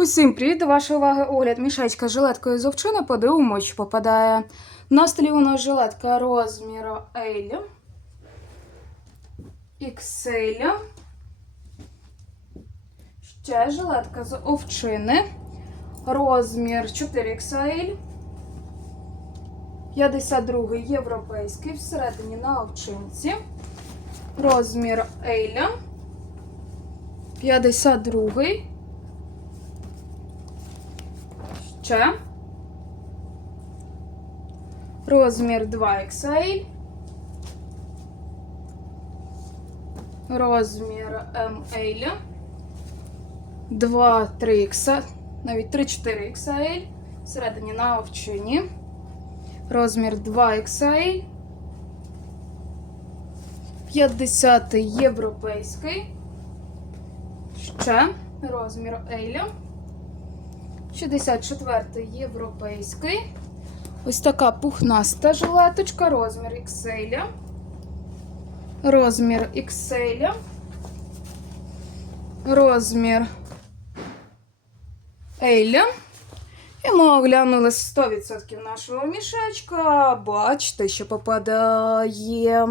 Усім привіт! До вашої уваги огляд мішечка з жилеткою з овчини. Подивимо, що попадає. На столі у нас жилетка розміру L, XL. Ще жилетка з овчини. Розмір 4XL. 52 європейський. Всередині на овчинці. Розмір L. 52 ще. Розмір 2XL. Розмір ML. 2, 3 x навіть 3-4 XL. Всередині на овчині. Розмір 2 XL. 50 європейський. Ще розмір L. 64 європейський. Ось така пухнаста жилеточка, розмір XL. Розмір XL. Розмір L. І ми оглянули 100% нашого мішечка. Бачите, що попадає.